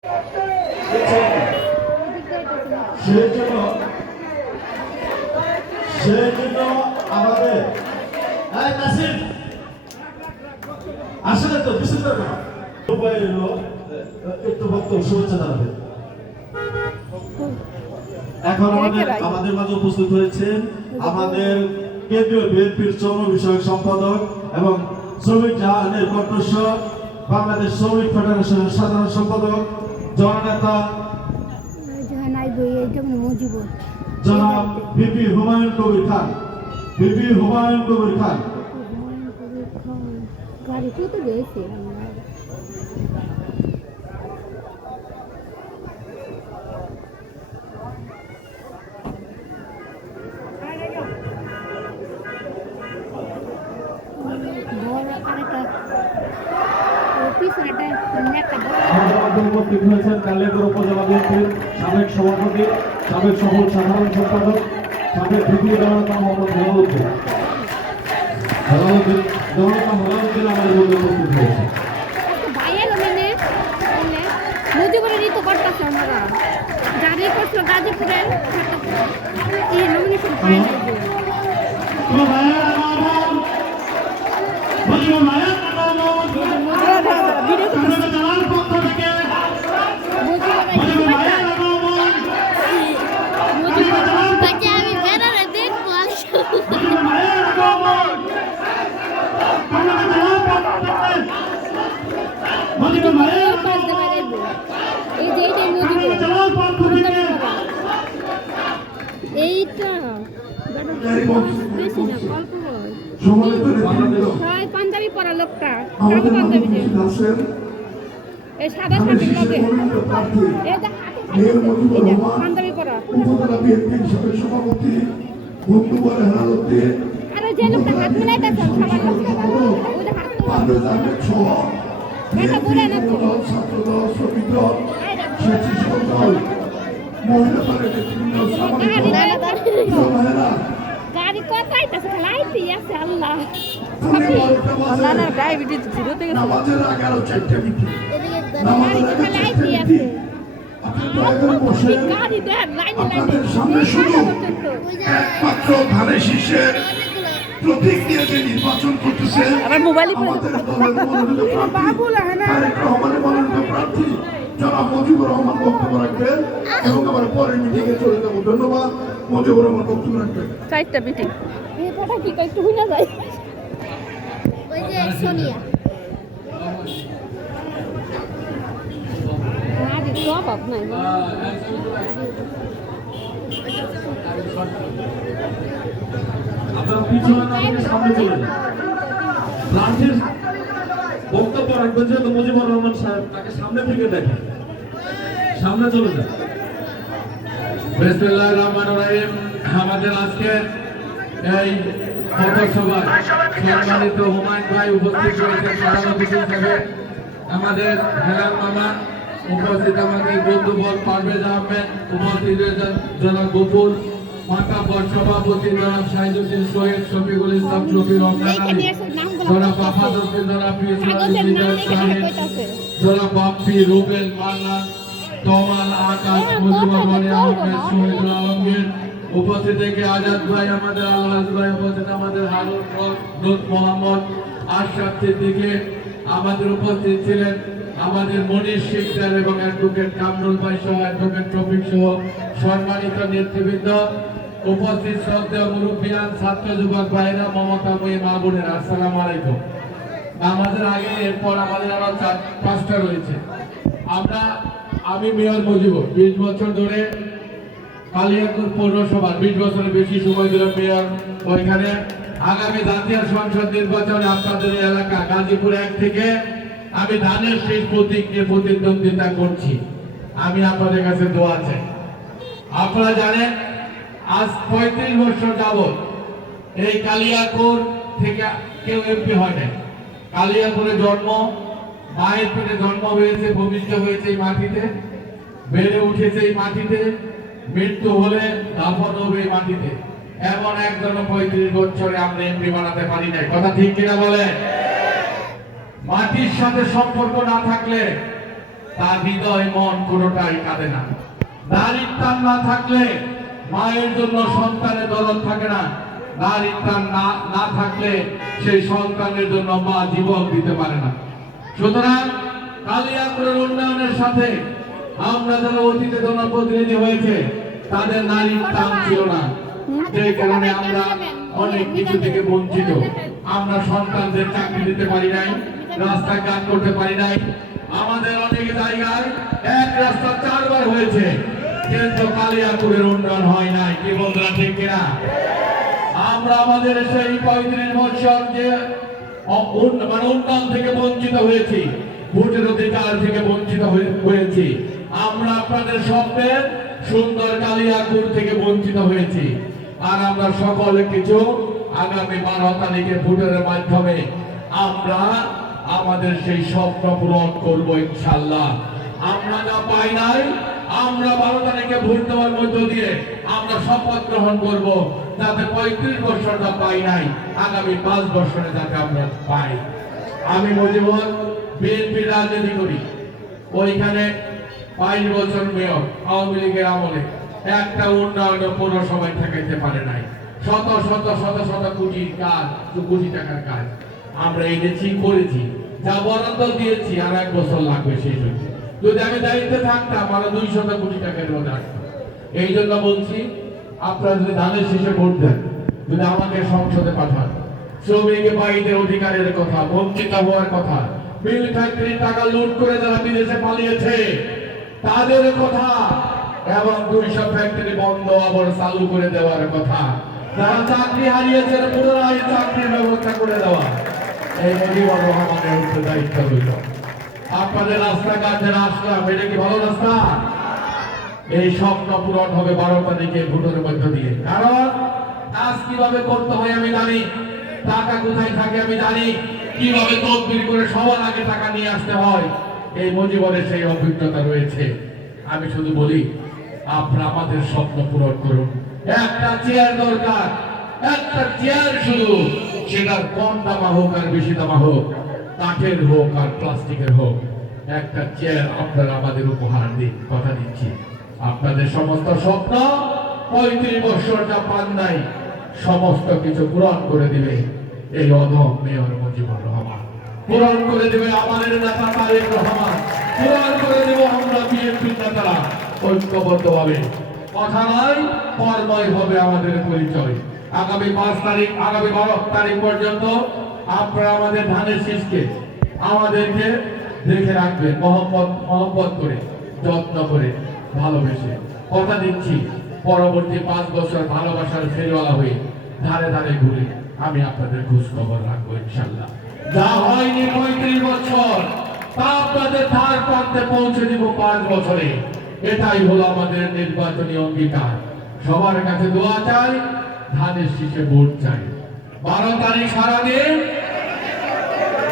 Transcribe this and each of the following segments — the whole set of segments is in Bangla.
সেই জন্য আমাদের আসলে তো বিশুদ্ধ উপায় হলো একটু বক্তব্য শুভেচ্ছা জানাবে। এখন আমাদের মাঝে উপস্থিত হয়েছেন আমাদের কেন্দ্রীয় বিএনপির শ্রম বিষয়ক সম্পাদক এবং শ্রমিক জাহানের কণ্ঠস্বর বাংলাদেশ শ্রমিক ফেডারেশনের সাধারণ সম্পাদক জননেতা জনাব বিপি হুমায়ুন কবির খান। বিপি হুমায়ুন কবির খান গাড়ি কত গেছে কালিয়াকৈর উপজেলা বিএনপির সাবেক সভাপতি, সাবেক সফল সাধারণ সম্পাদক, সাবেক ভিপি জনতা মোহাম্মদ হেলালুদ্দিন আমাদের মধ্যে উপস্থিত হয়েছে। গাজীপুরের এইটা বেশি না অল্প পাঞ্জাবি পরা লোকটা এই সাদা শার্টের লগে পাঞ্জাবি পরা আরে যে লোকটা হাত মিলাইতেছে সবার ওইটা হাত এটা বুড়া না তো গাড়ি কত আইতাছে লাইতি আছে আল্লাহ না না ডায়াবেটিস জিরো থেকে নামাজের আগে আরো 4টা মিনিট গাড়ি কত লাইতি আছে গাড়ি দেন লাইনে আপনাদের সামনে শুধু একমাত্র ধানের শীষের প্রতীক দিয়ে যে নির্বাচন করতেছে আমার মোবাইলই আমাদের দলের মনোনীত প্রার্থী তারেক রহমানের মনোনীত প্রার্থী জনাব মুজিবুর রহমান বক্তব্য রাখবেন এবং আমার পরের মিটিংয়ে চলে যাবো। ধন্যবাদ। মুজিবুর রহমান বক্তব্য রাখবেন। 4টা মিটিং এই কথা কি কই একটু হইনা যায় ওই যে সোনিয়া আরে জবাব নাই আপনারা পিছনে না সামনে চলে যান। প্রার্থীর বক্তব্য রাখবেন যেহেতু মুজিবুর রহমান সাহেব, তাকে সামনে থেকে দেখেন, সামনে চলে যান। বিসমিল্লাহির রহমানির রহিম। আমাদের আজকে এই পথসভায় সম্মানিত হুমায়ুন ভাই উপস্থিত রয়েছেন প্রধান অতিথি হিসেবে, আমাদের হেলাল মামা উপস্থিত, আমাদের বন্ধুবর পারভেজ আহমেদ উপস্থিত রয়েছেন, জনাব গফুর মাতাব্বর সভাপতি জনাব শাহিদুদ্দিন শহীদ, শফিকুল ইসলাম শফি, রমজান আলী, জনাব আফাদুদ্দিন, জনাব জনাব বাপ্পি, রুবেল, মান্না, তমাল, আকাশ, মুজিবুর রহমান আহমেদ, শহীদুল আলমগীর উপস্থিত থেকে আজাদ ভাই, আমাদের আলহাজ ভাই উপস্থিত, আমাদের হারুন নূর মোহাম্মদ, আশরাফ সিদ্দিকী আমাদের উপস্থিত ছিলেন, আমাদের মনির শিকদার এবং অ্যাডভোকেট কামরুল ভাই সহ অ্যাডভোকেট টপিক সহ সম্মানিত নেতৃবৃন্দ উপস্থিত, শ্রদ্ধেয় মুরব্বিয়ান, ছাত্র যুবক ভাইরা, মমতা ময়ী মা বোনেরা, আসসালামু আলাইকুম। আমাদের আগে এরপর আমাদের আরো 4-5টা রয়েছে। আমি মেয়র মুজিবুর 20 বছর ধরে কালিয়াকৈর পৌরসভা 20 বছরের বেশি সময় ধরে মেয়র ওইখানে। আগামী জাতীয় সংসদ নির্বাচনে আপনাদের এলাকা গাজীপুর 1 থেকে আমি ধানের শেষ প্রতীক নিয়ে প্রতিদ্বন্দ্বিতা করছি। আমি আপনাদের কাছে দোয়া চাই। আপনারা জানেন আজ 35 বছর যাবৎ এই কালিয়াকৈর থেকে কেউ এমপি হয় না। কালিয়াকৈরে জন্ম, মায়ের পেটে জন্ম হয়েছে, ভূমিষ্ঠ হয়েছে এই মাটিতে, বেড়ে উঠেছে এই মাটিতে, মৃত্যু হলে দাফন হবে এই মাটিতে। এমন একজন 35 বছরে আমরা এমপি বানাতে পারি নাই। কথা ঠিক কিনা বলে? মাটির সাথে সম্পর্ক না থাকলে তার হৃদয় মন কোনোটাই কাঁদে না। নারীর টান না থাকলে মায়ের জন্য সন্তানের দরদ থাকে না। নারীর টান না থাকলে সেই সন্তানের জন্য মা জীবন দিতে পারে না। সুতরাং কালিয়াকৈরের উন্নয়নের সাথে আমরা যারা অতীতে জনপ্রতিনিধি হয়েছে তাদের নারীর টান ছিল না, যে কারণে আমরা অনেক কিছু থেকে বঞ্চিত। আমরা সন্তানদের চাকরি দিতে পারি নাই, রাস্তাঘাট করতে পারি নাই। আমাদের অনেক জায়গায় এক রাস্তা 4 বার হয়েছে, কিন্তু কালিয়াকৈরের উন্নয়ন হয় নাই। কি বন্ধুরা, ঠিক কিনা? আমরা আমাদের সেই 35 বছর যে উন্নয়ন থেকে বঞ্চিত হয়েছি, ভোটের অধিকার থেকে বঞ্চিত হয়েছি। আমরা আপনাদের স্বপ্নের সুন্দর কালিয়াকৈর থেকে বঞ্চিত হয়েছি। আর আমরা সকলে কিছু আগামী 12 তারিখে ভোটের মাধ্যমে আমরা আমাদের সেই স্বপ্ন পূরণ করব ইনশাআল্লাহ। আমরা যা পাই নাই, আমরা 12 তারিখে ভোট দেওয়ার মধ্য দিয়ে আমরা শপথ গ্রহণ করব, যাতে 35 বছরটা পাই নাই আগামী 5 বছরে যাতে আমরা পাই। আমি মুজিবুর বিএনপি রাজনীতি করি, ওইখানে 5 বছর মেয়র আওয়ামী লীগের আমলে একটা উন্নয়ন পৌরসভায় ঠেকাইতে পারে নাই। শত শত শত শত কোটির কাজ, কোটি টাকার কাজ আমরা এনেছি, করেছি, যা বরাদ্দ দিয়েছি। আর 1 বছর লাগবে সেই জন্য। যদি আমি দায়িত্বে থাকতাম আরো 200 কোটি টাকার মধ্যে রাখতাম। এই জন্য বলছি, আপনারা যদি ধানের শীষে ভোট দেন, যদি আমাকে সংসদে পাঠান, শ্রমিক ভাইদের অধিকারের কথা, বঞ্চিত হওয়ার কথা, মিল ফ্যাক্টরির টাকা লুট করে যারা বিদেশে পালিয়েছে তাদের কথা, এবং 200 ফ্যাক্টরি বন্ধ আবার চালু করে দেওয়ার কথা, যারা চাকরি হারিয়েছে পুনরায় চাকরির ব্যবস্থা করে দেওয়া, এই মুজিবুর রহমানের উপরে দায়িত্ব রইল। আপনাদের রাস্তাঘাট যারা আসলাম, এটা কি ভালো রাস্তা? এই স্বপ্ন পূরণ হবে 12 তারিখে ভোটের মধ্য দিয়ে। কারণ কাজ কিভাবে করতে হয় আমি জানি, টাকা কোথায় থাকে আমি জানি, কিভাবে তদবির করে সবার আগে টাকা নিয়ে আসতে হয়, এই মুজিবুরের সেই অভিজ্ঞতা রয়েছে। আমি শুধু বলি, আপনারা আমাদের স্বপ্ন পূরণ করুন। একটা চেয়ার দরকার, একটা চেয়ার শুধু, সেটা কম দামা হোক আর বেশি দামা হোক, কাঠের হোক আর প্লাস্টিকের হোক, একটা চেয়ার আপনারা আমাদের উপহার দিন। কথা দিচ্ছি, আপনাদের সমস্ত স্বপ্ন 35 বছর যা পান নাই, সমস্ত কিছু পূরণ করে দিবে এই অধম মেয়র মুজিবুর রহমান, পূরণ করে দেবে আমাদের নেতা তারেক রহমান, পূরণ করে দেব আমরা বিএনপির নেতারা ঐক্যবদ্ধভাবে। কথা নয়, কর্মই হবে আমাদের পরিচয়। আগামী 5 তারিখ, আগামী 12 তারিখ পর্যন্ত আপনারা আমাদের ধানের শীষকে আমাদেরকে দেখে রাখবেন, মহব্বত করে, যত্ন করে, ভালোবেসে। কথা দিচ্ছি, পরবর্তী 5 বছর ভালোবাসার ফেরিওয়ালা হয়ে ধারে ধারে ঘুরে আমি আপনাদের খোঁজ খবর রাখবো ইনশাল্লাহ। যা হয়নি 35 বছর, তা আপনাদের ধার প্রান্তে পৌঁছে দিব 5 বছরে। এটাই হলো আমাদের নির্বাচনী অঙ্গীকার। সবার কাছে দোয়া চাই, ধানের শীষে ভোট চাই। 12 তারিখ সারাদিন,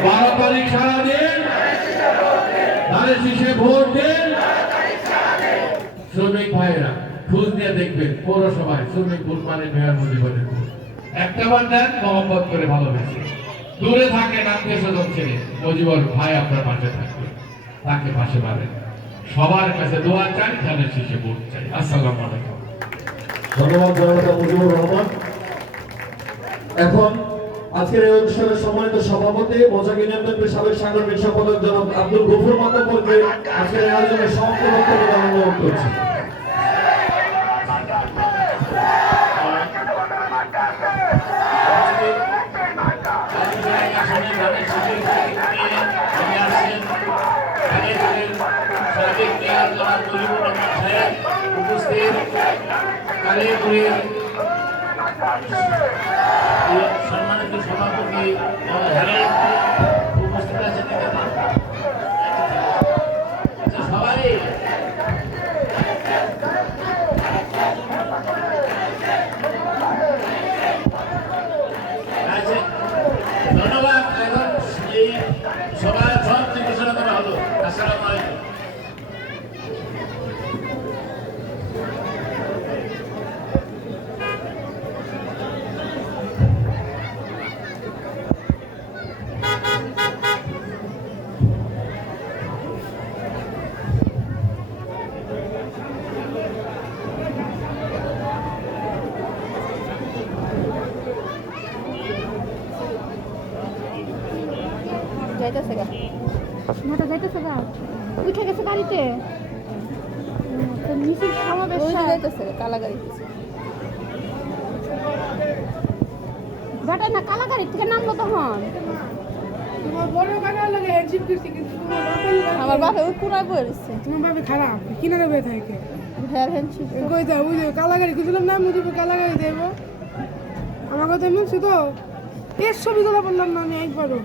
12 তারিখ সারাদিন ধানের শীষে ভোট দেন। শ্রমিক ভাইয়েরা খোঁজ নিয়ে দেখবেন, পৌরসভায় শ্রমিক ভোট মানে মেয়র মুজিবুরের ভোট। একটা বার দেন, মহব্বত করে, ভালোবেসে। দূরে থাকেন আত্মীয় স্বজন ছেড়ে, মুজিবুর ভাই আপনার পাশে থাকবে, তাকে পাশে পাবেন। সবার কাছে দোয়া চাই, ধানের শীষে ভোট চাই। আসসালামু আলাইকুম। ধন্যবাদ জনতা মুজিবুর রহমান। এখন আজকের এই অনুষ্ঠানের সম্মানিত সভাপতি মোজাক ইউনিয়ন বিএনপির সাবেক সাংগঠনিক সম্পাদক জনাব আব্দুল গফুর মাতব্বরকে আজকের এই আয়োজনের সমাপ্তি বক্তব্য দেওয়ার অনুরোধ করছি। সম্মানিত সভাপতি উপস্থিত আছেন সবাই। ধন্যবাদ। এখন এই সবাই সব ঘোষণা করা হলো। আসসালামু আলাইকুম। যাইতেছে গা মাথা যাইতেছে গা উঠে গেছে গাড়িতে তো মিছিল সমাবেশ যাইতেছে কালা গাড়ি বেটা না কালা গাড়ি থেকে নামলো তখন তোমার বড় কাকার লাগে হ্যান্ডশিপ করছি কিন্তু তোমার বাপের লাগে আমার বাপে ওই পুরা বইছে তোমার বাপে খারাপ কিনারে বয়ে থাকে হ্যাঁ হ্যান্ডশিপ কই দাও ওই যে কালা গাড়ি খুঁজলাম না মুজিবে কালা গাড়ি দেবো আমার কথা শুনছি তো এর ছবি তোলা বললাম না আমি একবারও